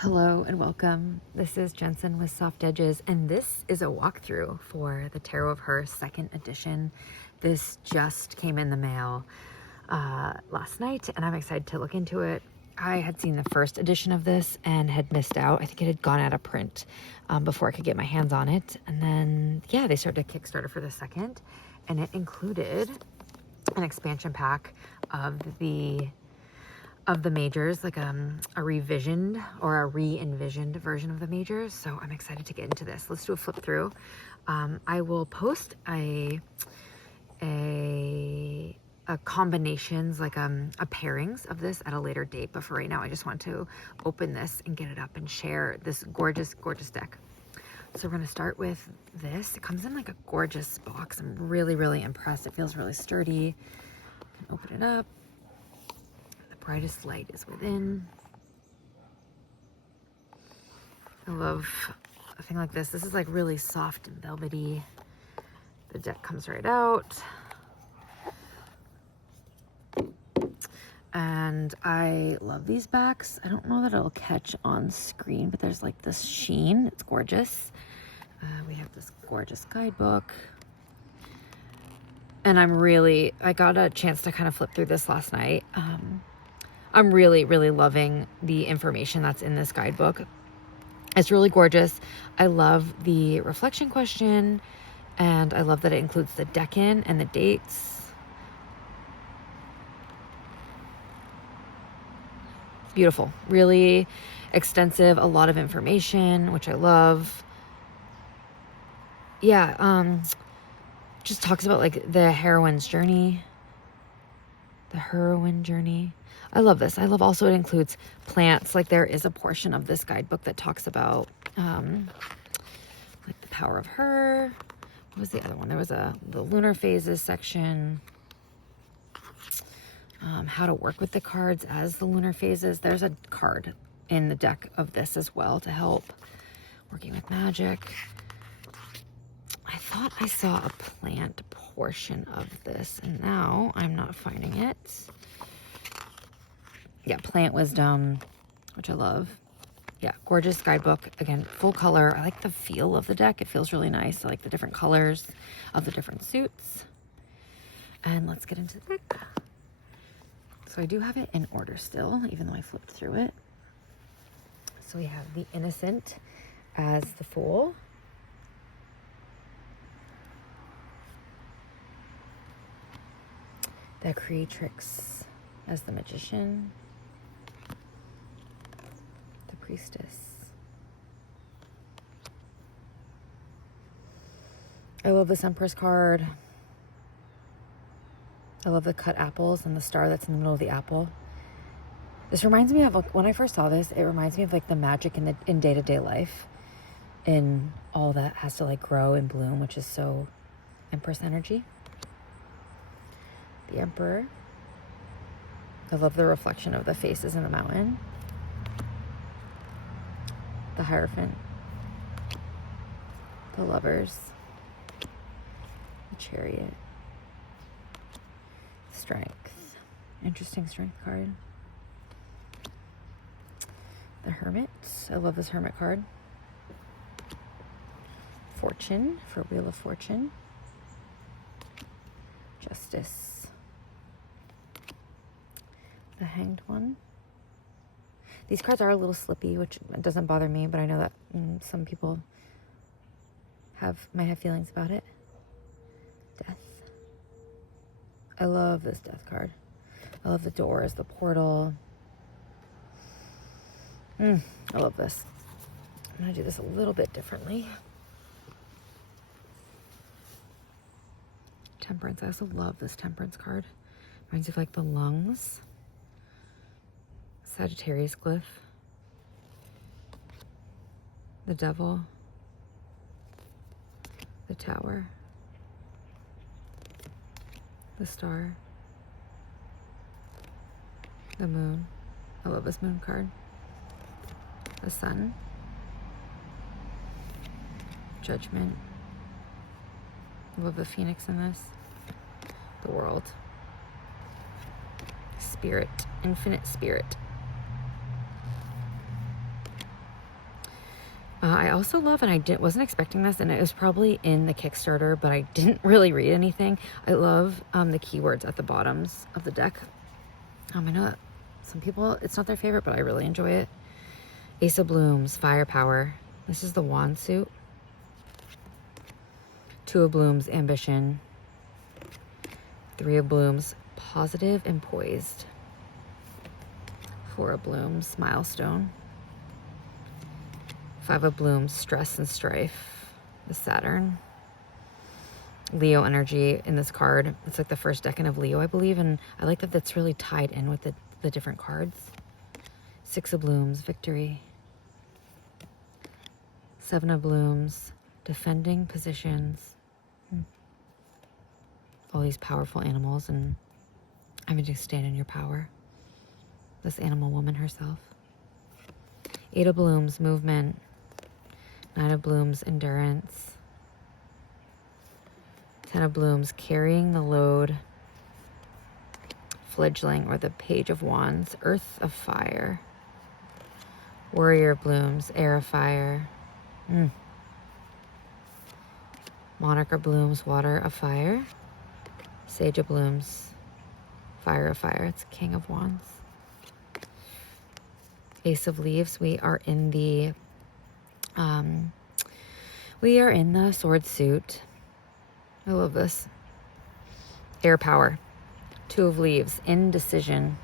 Hello and welcome. This is Jensen with Soft Edges, and this is a walkthrough for the Tarot of Her second edition. This just came in the mail last night, and I'm excited to look into it. I had seen the first edition of this and had missed out. I think it had gone out of print before I could get my hands on it. And then, yeah, they started a Kickstarter for the second, and it included an expansion pack of the majors, like a revisioned or a re-envisioned version of the majors. So I'm excited to get into this. Let's do a flip through. I will post a combinations, like a pairings of this at a later date. But for right now, I just want to open this and get it up and share this gorgeous, gorgeous deck. So we're gonna start with this. It comes in like a gorgeous box. I'm really, really impressed. It feels really sturdy. Open it up. Brightest light is within. I love a thing like this. This is like really soft and velvety. The deck comes right out. And I love these backs. I don't know that it'll catch on screen, but there's like this sheen. It's gorgeous. We have this gorgeous guidebook. And I got a chance to kind of flip through this last night. I'm really, really loving the information that's in this guidebook. It's really gorgeous. I love the reflection question, and I love that it includes the decan and the dates. Beautiful, really extensive, a lot of information, which I love. Yeah, just talks about like the heroine journey. I love this. I love also it includes plants. Like there is a portion of this guidebook that talks about like the power of her. What was the other one? There was the lunar phases section. How to work with the cards as the lunar phases. There's a card in the deck of this as well to help working with magic. I thought I saw a plant portion of this, and now I'm not finding it. Yeah, plant wisdom, which I love. Yeah, gorgeous guidebook. Again, full color. I like the feel of the deck. It feels really nice. I like the different colors of the different suits. And let's get into the deck. So I do have it in order still, even though I flipped through it. So we have the Innocent as the Fool. The Creatrix as the Magician. The Priestess. I love this Empress card. I love the cut apples and the star that's in the middle of the apple. This reminds me of, when I first saw this, it reminds me of like the magic in day-to-day life, in all that has to like grow and bloom, which is so Empress energy. The Emperor. I love the reflection of the faces in the mountain. The Hierophant. The Lovers. The Chariot. Strength. Interesting strength card. The Hermit. I love this Hermit card. Fortune for Wheel of Fortune. Justice. The Hanged One. These cards are a little slippy, which doesn't bother me, but I know that some people might have feelings about it. Death. I love this Death card. I love the doors, the portal. I love this. I'm going to do this a little bit differently. Temperance. I also love this Temperance card. Reminds me of like the lungs. Sagittarius glyph. The Devil. The Tower. The Star. The Moon. I love this Moon card. The Sun. Judgment. I love the Phoenix in this. The World. Spirit. Infinite Spirit. I also love, and wasn't expecting this, and it was probably in the Kickstarter, but I didn't really read anything. I love the keywords at the bottoms of the deck. I know that some people, it's not their favorite, but I really enjoy it. Ace of Blooms, firepower. This is the wand suit. Two of Blooms, ambition. Three of Blooms, positive and poised. Four of Blooms, milestone. Five of Blooms, stress and strife. The Saturn. Leo energy in this card. It's like the first decan of Leo, I believe, and I like that that's really tied in with the different cards. Six of Blooms, victory. Seven of Blooms, defending positions. All these powerful animals and having to stand in your power. This animal woman herself. Eight of Blooms, movement. Nine of Blooms, endurance. 10 of Blooms, carrying the load. Fledgling, or the Page of Wands, Earth of Fire. Warrior of Blooms, Air of Fire. Monarch of Blooms, Water of Fire. Sage of Blooms, Fire of Fire. It's King of Wands. Ace of Leaves. We are in the sword suit. I love this. Air power. Two of Leaves, indecision.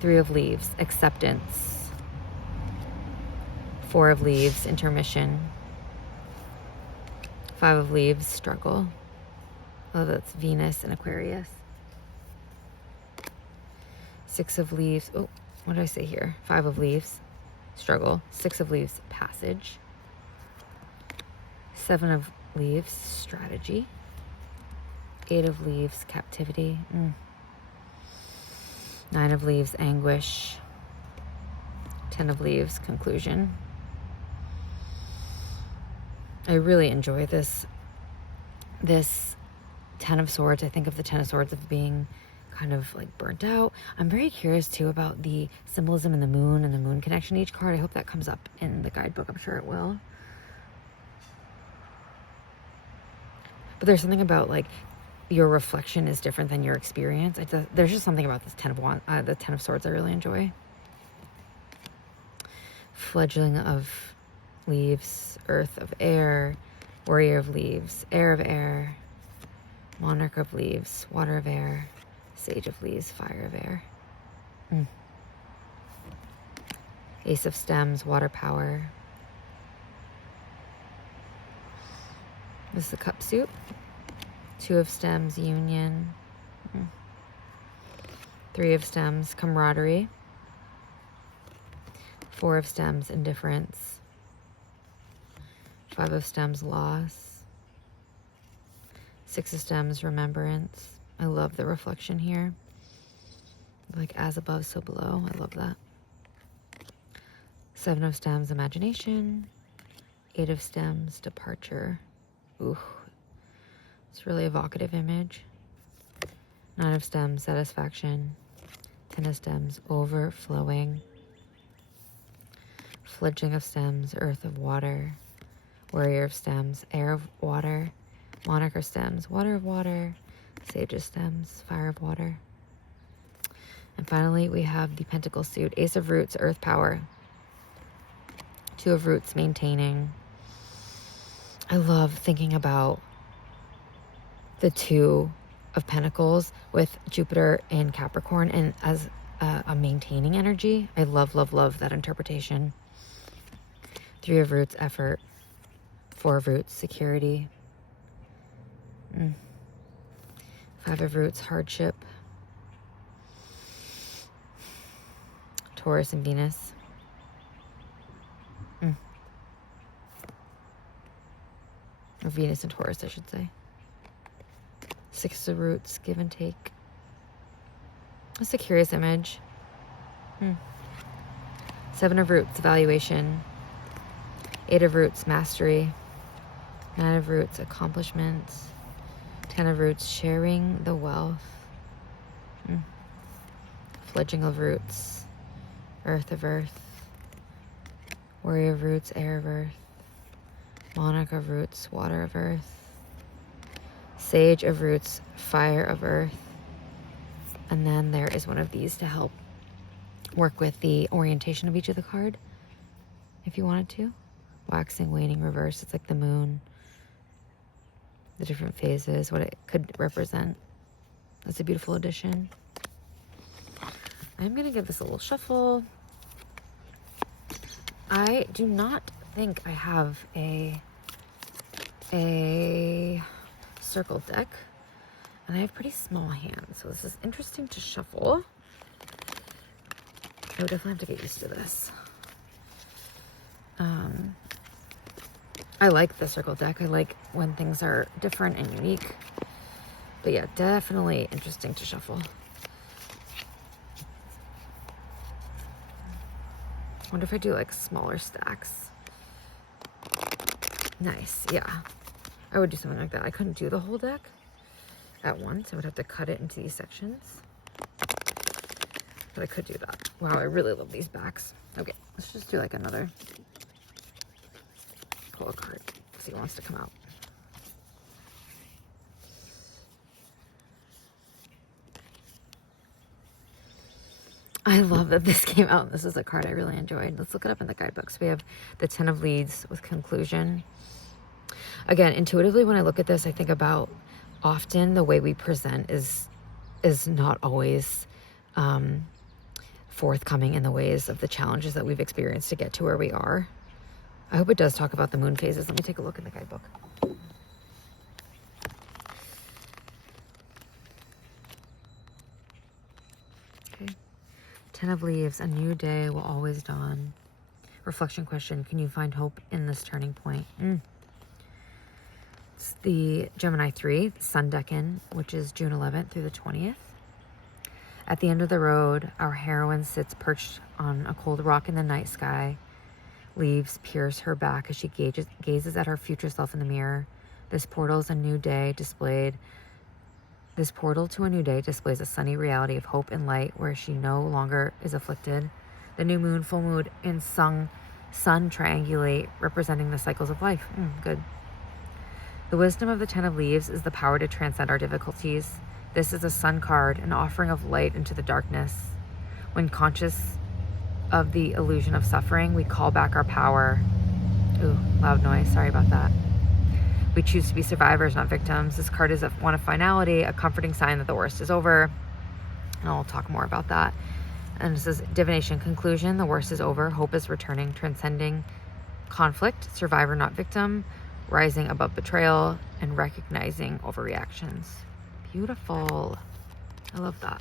Three of Leaves, acceptance. Four of Leaves, intermission. Five of Leaves, struggle. Oh, that's Venus and Aquarius. Six of Leaves. Oh, what did I say here? Five of Leaves, struggle. Six of Leaves, passage. Seven of Leaves, strategy. Eight of Leaves, captivity. Nine of Leaves, anguish. 10 of Leaves, conclusion. I really enjoy this 10 of Swords. I think of the 10 of Swords of being kind of like burnt out. I'm very curious too about the symbolism in the moon and the moon connection to each card. I hope that comes up in the guidebook. I'm sure it will. But there's something about like your reflection is different than your experience. There's just something about this the 10 of Swords I really enjoy. Fledgling of Leaves, Earth of Air, Warrior of Leaves, Air of Air, Monarch of Leaves, Water of Air, Sage of Leaves, Fire of Air. Ace of Stems, water power. This is the cup suit. Two of Stems, union. Three of Stems, camaraderie. Four of Stems, indifference. Five of Stems, loss. Six of Stems, remembrance. I love the reflection here. Like as above, so below. I love that. Seven of Stems, imagination. Eight of Stems, departure. Ooh, it's a really evocative image. Nine of Stems, satisfaction. 10 of Stems, overflowing. Fledgling of Stems, Earth of Water. Warrior of Stems, Air of Water. Monarch of Stems, Water of Water. Sage of Stems, Fire of Water. And finally, we have the Pentacle suit. Ace of Roots, Earth power. Two of Roots, maintaining. I love thinking about the Two of Pentacles with Jupiter in Capricorn and as a maintaining energy. I love, love, love that interpretation. Three of Roots, effort. Four of Roots, security. Five of Roots, hardship. Taurus and Venus. Or Venus and Taurus, I should say. Six of Roots, give and take. That's a curious image. Seven of Roots, evaluation. Eight of Roots, mastery. Nine of Roots, accomplishments. 10 of Roots, sharing the wealth. Fledgling of Roots. Earth of Earth. Warrior of Roots, Air of Earth. Monarch of Roots, Water of Earth. Sage of Roots, Fire of Earth. And then there is one of these to help work with the orientation of each of the card, if you wanted to. Waxing, waning, reverse. It's like the moon. The different phases, what it could represent. That's a beautiful addition. I'm going to give this a little shuffle. I do not think I have a circle deck. And I have pretty small hands, so this is interesting to shuffle. I would definitely have to get used to this. I like the circle deck. I like when things are different and unique. But yeah, definitely interesting to shuffle. I wonder if I do like smaller stacks. Nice, yeah. I would do something like that. I couldn't do the whole deck at once. I would have to cut it into these sections. But I could do that. Wow, I really love these backs. Okay, let's just do like another. Pull a card. See who wants to come out. I love that this came out. This is a card I really enjoyed. Let's look it up in the guidebooks. We have the 10 of Leads with Conclusion. Again, intuitively, when I look at this, I think about often the way we present is not always forthcoming in the ways of the challenges that we've experienced to get to where we are. I hope it does talk about the moon phases. Let me take a look in the guidebook. Okay. 10 of Leaves, a new day will always dawn. Reflection question, can you find hope in this turning point? It's the Gemini 3, Sun Decan, which is June 11th through the 20th. At the end of the road, our heroine sits perched on a cold rock in the night sky. Leaves pierce her back as she gazes at her future self in the mirror. This portal to a new day displays a sunny reality of hope and light where she no longer is afflicted. The new moon, full moon, and sun triangulate, representing the cycles of life. Good. The wisdom of the 10 of Leaves is the power to transcend our difficulties. This is a sun card, an offering of light into the darkness. When conscious of the illusion of suffering, we call back our power. Ooh, loud noise. Sorry about that. We choose to be survivors, not victims. This card is one of finality, a comforting sign that the worst is over. And I'll talk more about that. And this is divination, conclusion. The worst is over. Hope is returning, transcending conflict, survivor, not victim, rising above betrayal, and recognizing overreactions. Beautiful. I love that.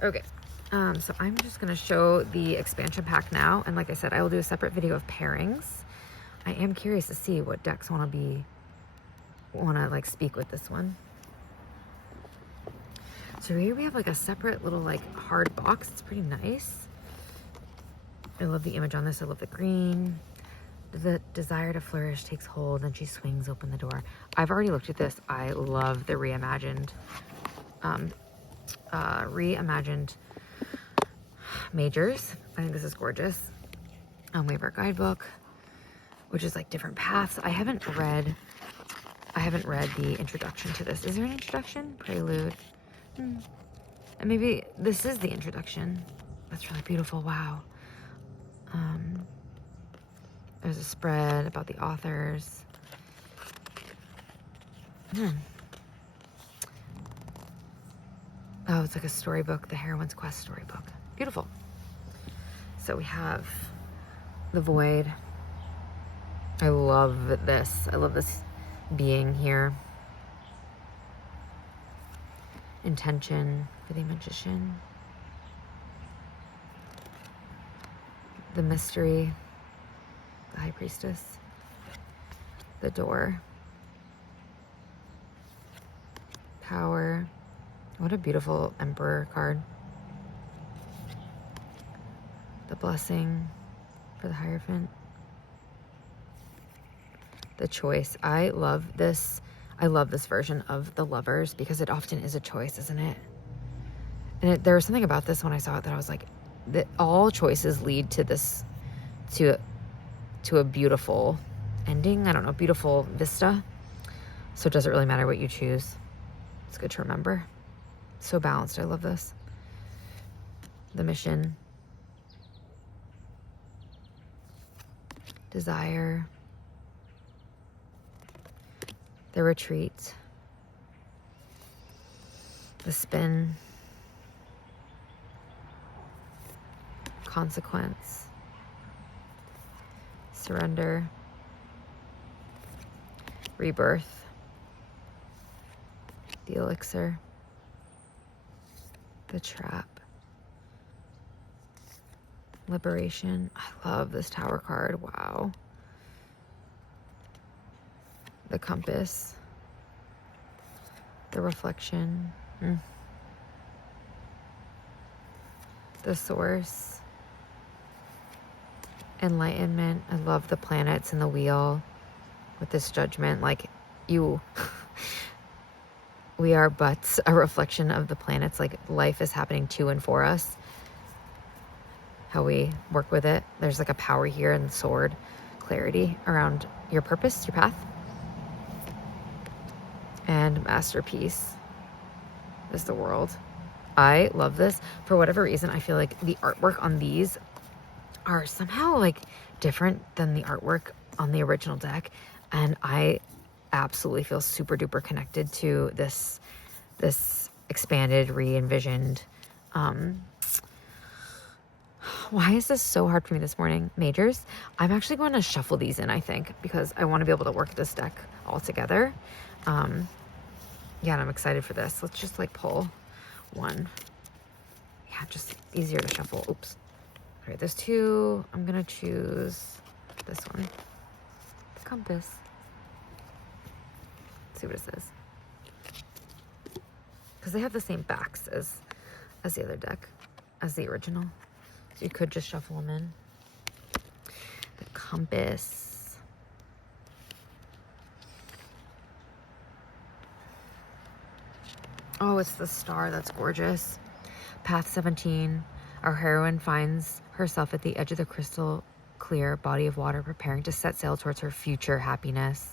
Okay. So I'm just going to show the expansion pack now. And like I said, I will do a separate video of pairings. I am curious to see what decks want to like speak with this one. So here we have like a separate little like hard box. It's pretty nice. I love the image on this. I love the green. The desire to flourish takes hold and she swings open the door. I've already looked at this. I love the reimagined majors. I think this is gorgeous. We have our guidebook, which is like different paths. I haven't read the introduction to this. Is there an introduction? Prelude. And maybe this is the introduction. That's really beautiful. Wow. There's a spread about the authors. Oh, it's like a storybook, the Heroine's Quest storybook. Beautiful. So we have the Void. I love this. I love this being here. Intention for the Magician. The Mystery. The High Priestess. The Door. Power. What a beautiful Emperor card. The Blessing for the Hierophant. The Choice. I love this. I love this version of the Lovers because it often is a choice, isn't it? And there was something about this when I saw it that I was like, that all choices lead to this, to to a beautiful ending. I don't know, beautiful vista. So it doesn't really matter what you choose. It's good to remember. So balanced. I love this. The mission. Desire. The retreat. The spin. Consequence. Surrender. Rebirth. The elixir. The trap. Liberation. I love this Tower card. Wow. The compass. The reflection. The source. Enlightenment. I love the planets and the wheel with this judgment. Like, you we are but a reflection of the planets. Like, life is happening to and for us. How we work with it. There's like a power here in the sword. Clarity around your purpose, your path. And masterpiece is the world. I love this. For whatever reason, I feel like the artwork on these are somehow like different than the artwork on the original deck. And I absolutely feel super duper connected to this expanded, re-envisioned. Why is this so hard for me this morning? Majors. I'm actually going to shuffle these in, I think, because I want to be able to work this deck all together. Yeah, and I'm excited for this. Let's just like pull one. Yeah, just easier to shuffle. Oops. All right, there's two. I'm going to choose this one. The compass. Let's see what it says. Because they have the same backs as the other deck, as the original. So you could just shuffle them in. The compass. Oh, it's the star. That's gorgeous. Path 17. Our heroine finds herself at the edge of the crystal clear body of water, preparing to set sail towards her future happiness.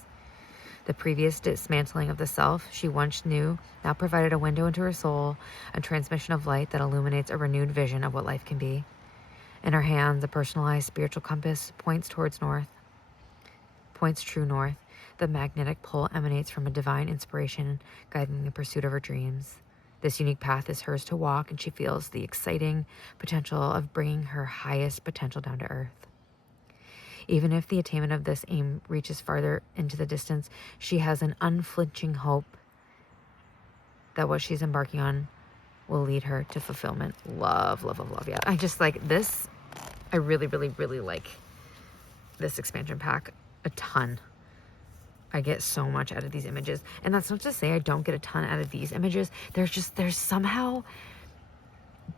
The previous dismantling of the self she once knew now provided a window into her soul, a transmission of light that illuminates a renewed vision of what life can be. In her hands, a personalized spiritual compass points towards north, points true north. The magnetic pull emanates from a divine inspiration guiding the pursuit of her dreams. This unique path is hers to walk, and she feels the exciting potential of bringing her highest potential down to earth. Even if the attainment of this aim reaches farther into the distance, she has an unflinching hope that what she's embarking on will lead her to fulfillment. Love, love, love, love. Yeah, I just like this. I really, really, really like this expansion pack a ton. I get so much out of these images. And that's not to say I don't get a ton out of these images. There's somehow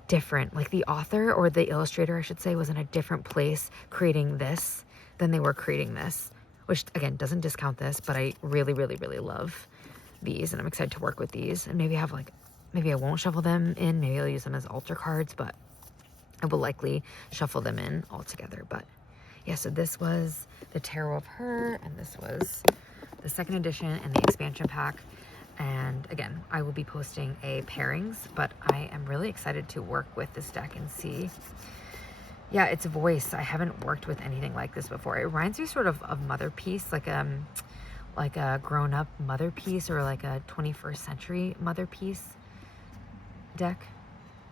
different. Like the author, or the illustrator, I should say, was in a different place creating this than they were creating this. Which, again, doesn't discount this, but I really, really, really love these. And I'm excited to work with these. And maybe I won't shuffle them in. Maybe I'll use them as altar cards, but I will likely shuffle them in all together. But yeah, so this was the Tarot of Her, and this was the second edition and the expansion pack. And again, I will be posting a pairings, but I am really excited to work with this deck and see, yeah, its voice. I haven't worked with anything like this before. It reminds me sort of Mother Piece, like a grown-up Mother Piece, or like a 21st century Mother Piece deck.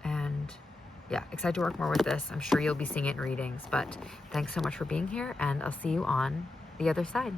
And yeah, excited to work more with this. I'm sure you'll be seeing it in readings, but thanks so much for being here, and I'll see you on the other side.